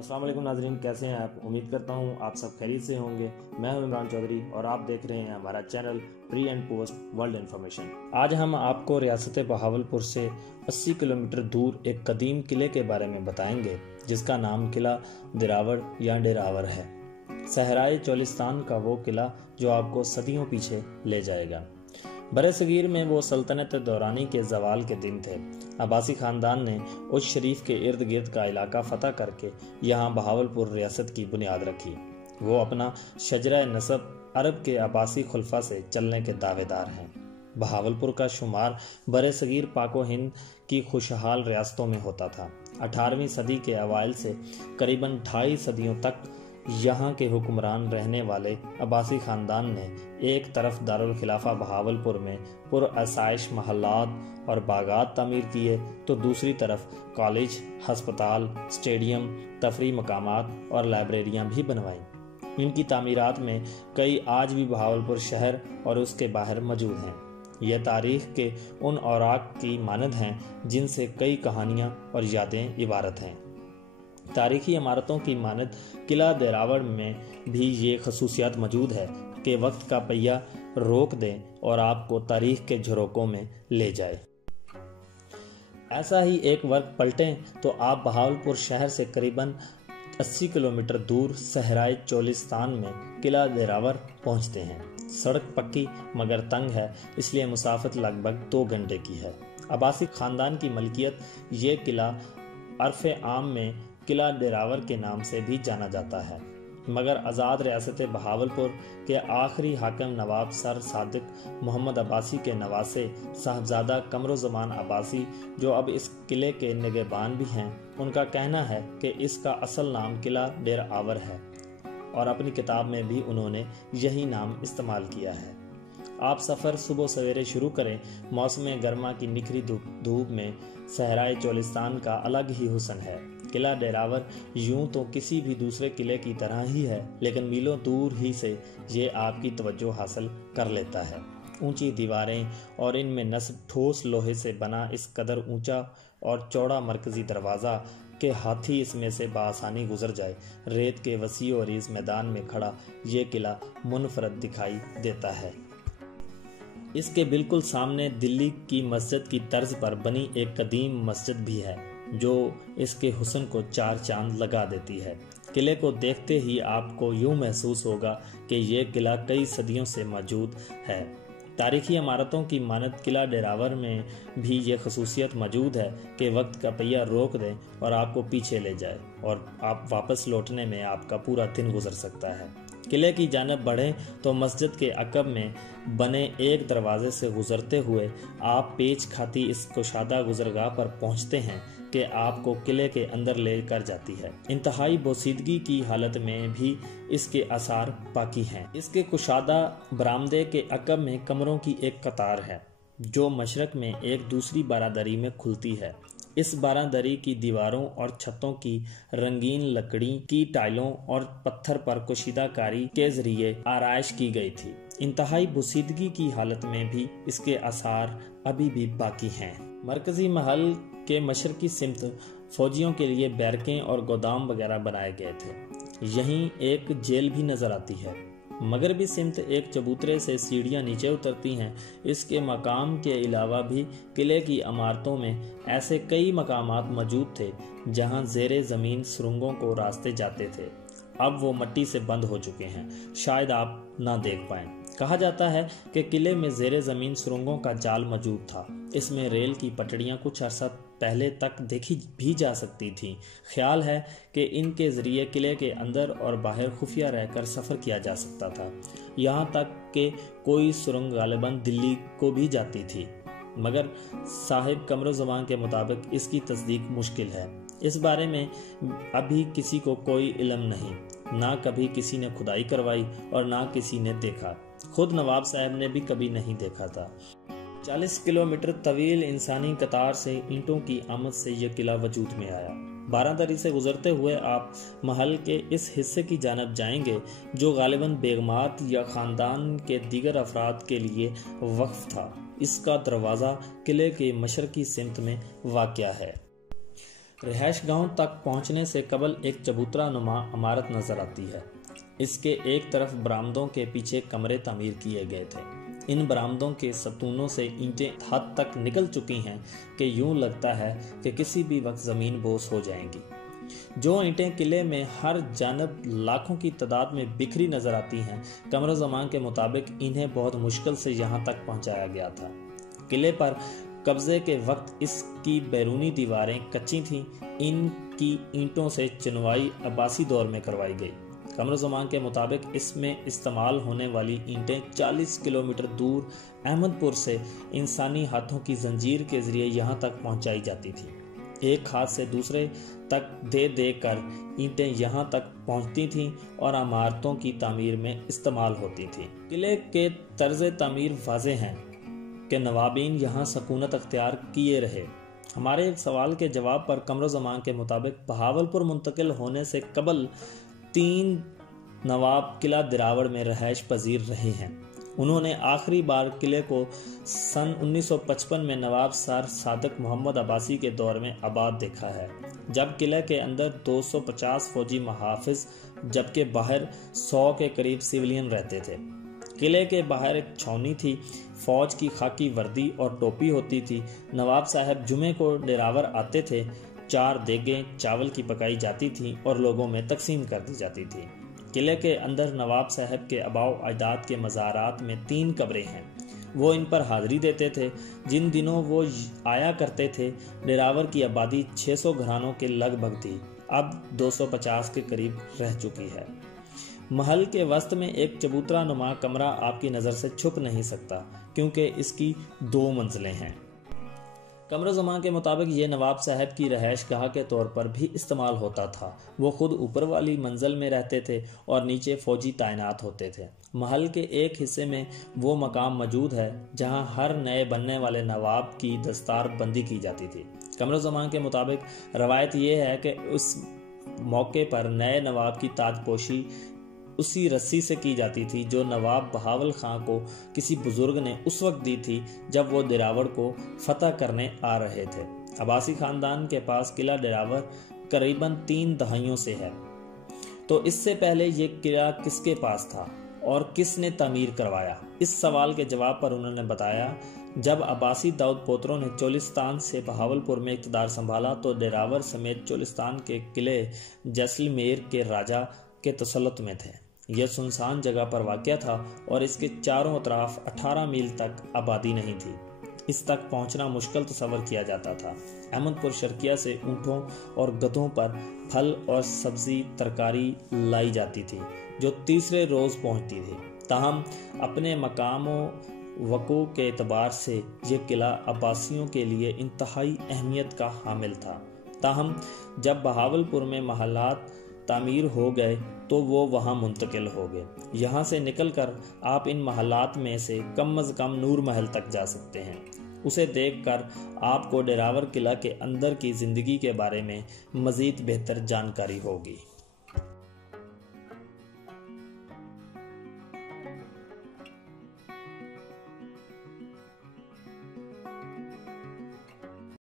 अस्सलाम वालेकुम नाज़रीन, कैसे हैं आप। उम्मीद करता हूँ आप सब खैरियत से होंगे। मैं हूं इमरान चौधरी और आप देख रहे हैं हमारा channel pre and post world information. आज हम आपको रियासत बहावलपुर से 80 किलोमीटर दूर एक कदीम किले के बारे में बताएंगे जिसका नाम किला दिरावड़ या डेरावर है। सहराए चोलिस्तान का वो किला जो आपको सदियों पीछे ले जाएगा। बरे सगीर में वो सल्तनत दौरानी के जवाल के दिन थे। अब्बासी खानदान ने उस शरीफ के इर्द गिर्द का इलाका फतह करके यहाँ बहावलपुर रियासत की बुनियाद रखी। वो अपना शजरा नसब अरब के अब्बासी खुलफा से चलने के दावेदार हैं। बहावलपुर का शुमार बरे सगीर पाको हिंद की खुशहाल रियासतों में होता था। 18वीं सदी के अवाइल से करीबन 2.5 सदियों तक यहाँ के हुक्मरान रहने वाले अब्बासी खानदान ने एक तरफ दारुल खिलाफा बहावलपुर में पुरअसाइश महल्लात और बागात तामीर किए तो दूसरी तरफ कॉलेज, हस्पताल, स्टेडियम, तफरी मकामात और लाइब्रेरियां भी बनवाईं। इनकी तामीरात में कई आज भी बहावलपुर शहर और उसके बाहर मौजूद हैं। यह तारीख के उन औराक की मानद हैं जिनसे कई कहानियां और यादें इबारत हैं। तारीखी इमारतों की मानद किला देरावड़ में भी ये खसूसियात मौजूद है कि वक्त का पहिया रोक दें और आपको तारीख के झरोकों में ले जाए। ऐसा ही एक वर्ग पलटें तो आप बहावलपुर शहर से करीबन 80 किलोमीटर दूर सहराए चोलिस्तान में किला देरावर पहुंचते हैं। सड़क पक्की मगर तंग है, इसलिए मुसाफत लगभग 2 घंटे की है। अब्बासी खानदान की मलकियत ये किला अरफ़े आम में किला डेरावर के नाम से भी जाना जाता है, मगर आज़ाद रियासत बहावलपुर के आखिरी हाकिम नवाब सर सादिक मोहम्मद अब्बासी के नवासे साहबजादा कमरुज़्ज़मान अब्बासी जो अब इस किले के निगहबान भी हैं, उनका कहना है कि इसका असल नाम किला डेरावर है और अपनी किताब में भी उन्होंने यही नाम इस्तेमाल किया है। आप सफ़र सुबह सवेरे शुरू करें। मौसम गर्मा की निखरी धूप में सहराए चोलिस्तान का अलग ही हुस्न है। किला डेरावर यूं तो किसी भी दूसरे किले की तरह ही है, लेकिन मीलों दूर ही से ये आपकी तवज्जो हासिल कर लेता है। ऊंची दीवारें और इनमें नस्ब ठोस लोहे से बना इस कदर ऊंचा और चौड़ा मरकजी दरवाज़ा कि हाथी इसमें से बासानी गुजर जाए। रेत के वसी और इस मैदान में खड़ा ये किला मुनफरद दिखाई देता है। इसके बिल्कुल सामने दिल्ली की मस्जिद की तर्ज पर बनी एक कदीम मस्जिद भी है जो इसके हुस्न को 4 चांद लगा देती है। किले को देखते ही आपको यूं महसूस होगा कि यह किला कई सदियों से मौजूद है। तारीखी इमारतों की मानद किला डेरावर में भी ये खसूसियत मौजूद है कि वक्त का पहिया रोक दें और आपको पीछे ले जाए और आप वापस लौटने में आपका पूरा दिन गुजर सकता है। किले की जानब बढ़ें तो मस्जिद के अकब में बने एक दरवाजे से गुजरते हुए आप पेच खाती इस कुशादा गुजरगाह पर पहुंचते हैं कि आपको किले के अंदर लेकर जाती है। इंतहाई बोसीदगी की हालत में भी इसके आसार बाकी हैं। इसके कुशादा बरामदे के अकब में कमरों की एक कतार है जो मशरक में एक दूसरी बारादरी में खुलती है। इस बारादरी की दीवारों और छतों की रंगीन लकड़ी की टाइलों और पत्थर पर कुशीदाकारी के जरिए आराइश की गई थी। इंतहाई बोसीदगी की हालत में भी इसके आसार अभी भी बाकी हैं। मरकजी महल के मशरकी सिमत फौजियों के लिए बैरकें और गोदाम वगैरह बनाए गए थे। यहीं एक जेल भी नजर आती है। मगरबी सिमत एक चबूतरे से सीढ़ियां नीचे उतरती हैं। इसके मकाम के अलावा भी किले की इमारतों में ऐसे कई मकामात मौजूद थे जहां ज़ेरे ज़मीन सुरंगों को रास्ते जाते थे। अब वो मिट्टी से बंद हो चुके हैं, शायद आप ना देख पाएं। कहा जाता है कि किले में ज़ेरे ज़मीन सुरंगों का जाल मौजूद था। इसमें रेल की पटड़ियां कुछ अर्सा पहले तक देखी भी जा सकती थीं। ख्याल है कि इनके ज़रिए किले के अंदर और बाहर खुफिया रहकर सफ़र किया जा सकता था। यहाँ तक कि कोई सुरंग गालिबन दिल्ली को भी जाती थी, मगर साहिब कमरुज़्ज़मान के मुताबिक इसकी तस्दीक मुश्किल है। इस बारे में अभी किसी को कोई इल्म नहीं, ना कभी किसी ने खुदाई करवाई और ना किसी ने देखा। खुद नवाब साहब ने भी कभी नहीं देखा था। 40 किलोमीटर तवील इंसानी कतार से ईंटों की आमद से यह किला वजूद में आया। बारादरी से गुजरते हुए आप महल के इस हिस्से की जानब जाएंगे जो गालिबन बेगमात या खानदान के दीगर अफराद के लिए वक्फ था। इसका दरवाज़ा किले के मशरकी सिमत में वाक़या है। رہائش گاہوں تک پہنچنے سے قبل ایک چبوترا نما عمارت نظر آتی ہے۔ اس کے ایک طرف برآمدوں کے پیچھے کمرے تعمیر کیے گئے تھے۔ ان برآمدوں کے ستونوں سے اینٹیں حد تک نکل چکی ہیں کہ یوں لگتا ہے کہ کسی بھی وقت زمین بوس ہو جائیں گی۔ جو اینٹیں قلعے میں ہر جانب لاکھوں کی تعداد میں بکھری نظر آتی ہیں، قمر زمان کے مطابق انہیں بہت مشکل سے یہاں تک پہنچایا گیا تھا۔ قلعے پر قبضے کے وقت اس کی بیرونی دیواریں کچی تھیں۔ ان کی اینٹوں سے چنوائی عباسی دور میں کروائی گئی۔ قمر زمان کے مطابق اس میں استعمال ہونے والی اینٹیں 40 کلومیٹر دور احمد پور سے انسانی ہاتھوں کی زنجیر کے ذریعے یہاں تک پہنچائی جاتی تھی۔ ایک ہاتھ سے دوسرے تک دے کر اینٹیں یہاں تک پہنچتی تھیں اور عمارتوں کی تعمیر میں استعمال ہوتی تھیں۔ قلعے کے طرز تعمیر واضح ہیں کہ نوابین یہاں سکونت اختیار کیے رہے۔ ہمارے ایک سوال کے جواب پر قمر زمان کے مطابق بہاولپور منتقل ہونے سے قبل 3 نواب قلعہ دراوڑ میں رہائش پذیر رہے ہیں۔ انہوں نے آخری بار قلعے کو سن 1955 میں نواب سر صادق محمد عباسی کے دور میں آباد دیکھا ہے، جب قلعے کے اندر 250 فوجی محافظ جبکہ باہر 100 کے قریب سیولین رہتے تھے۔ قلعے کے باہر ایک چھاؤنی تھی، فوج کی خاکی وردی اور ٹوپی ہوتی تھی۔ نواب صاحب جمعے کو ڈیراور آتے تھے، 4 دیگیں چاول کی پکائی جاتی تھیں اور لوگوں میں تقسیم کر دی جاتی تھی۔ قلعے کے اندر نواب صاحب کے آباء و اجداد کے مزارات میں 3 قبریں ہیں۔ وہ ان پر حاضری دیتے تھے۔ جن دنوں وہ آیا کرتے تھے ڈیراور کی آبادی 600 گھرانوں کے لگ بھگ تھی، اب 250 کے قریب رہ چکی ہے۔ محل کے وسط میں ایک چبوترا نما کمرہ آپ کی نظر سے چھپ نہیں سکتا کیونکہ اس کی 2 منزلیں ہیں۔ قمر زمان کے مطابق یہ نواب صاحب کی رہائش گاہ کے طور پر بھی استعمال ہوتا تھا۔ وہ خود اوپر والی منزل میں رہتے تھے اور نیچے فوجی تعینات ہوتے تھے۔ محل کے ایک حصے میں وہ مقام موجود ہے جہاں ہر نئے بننے والے نواب کی دستار بندی کی جاتی تھی۔ قمر زمان کے مطابق روایت یہ ہے کہ اس موقع پر نئے نواب کی تاج پوشی اسی رسی سے کی جاتی تھی جو نواب بہاول خان کو کسی بزرگ نے اس وقت دی تھی جب وہ ڈیراوڑ کو فتح کرنے آ رہے تھے۔ عباسی خاندان کے پاس قلعہ ڈیراوڑ قریباً 3 دہائیوں سے ہے، تو اس سے پہلے یہ قلعہ کس کے پاس تھا اور کس نے تعمیر کروایا؟ اس سوال کے جواب پر انہوں نے بتایا، جب عباسی داؤد پوتروں نے چولستان سے بہاولپور میں اقتدار سنبھالا تو ڈیراوڑ سمیت چولستان کے قلعے جیسلمیر کے راجہ کے تسلط میں تھے۔ یہ سنسان جگہ پر واقع تھا اور اس کے چاروں اطراف 18 میل تک آبادی نہیں تھی۔ اس تک پہنچنا مشکل تصور کیا جاتا تھا۔ احمد پور شرقیہ سے اونٹوں اور گدھوں پر پھل اور سبزی ترکاری لائی جاتی تھی جو تیسرے روز پہنچتی تھی۔ تاہم اپنے مقام و وقوع کے اعتبار سے یہ قلعہ عباسیوں کے لیے انتہائی اہمیت کا حامل تھا۔ تاہم جب بہاولپور میں محلات تعمیر ہو گئے تو وہ وہاں منتقل ہو گئے۔ یہاں سے نکل کر آپ ان محلات میں سے کم از کم نور محل تک جا سکتے ہیں۔ اسے دیکھ کر آپ کو ڈیراوڑ قلعہ کے اندر کی زندگی کے بارے میں مزید بہتر جانکاری ہوگی۔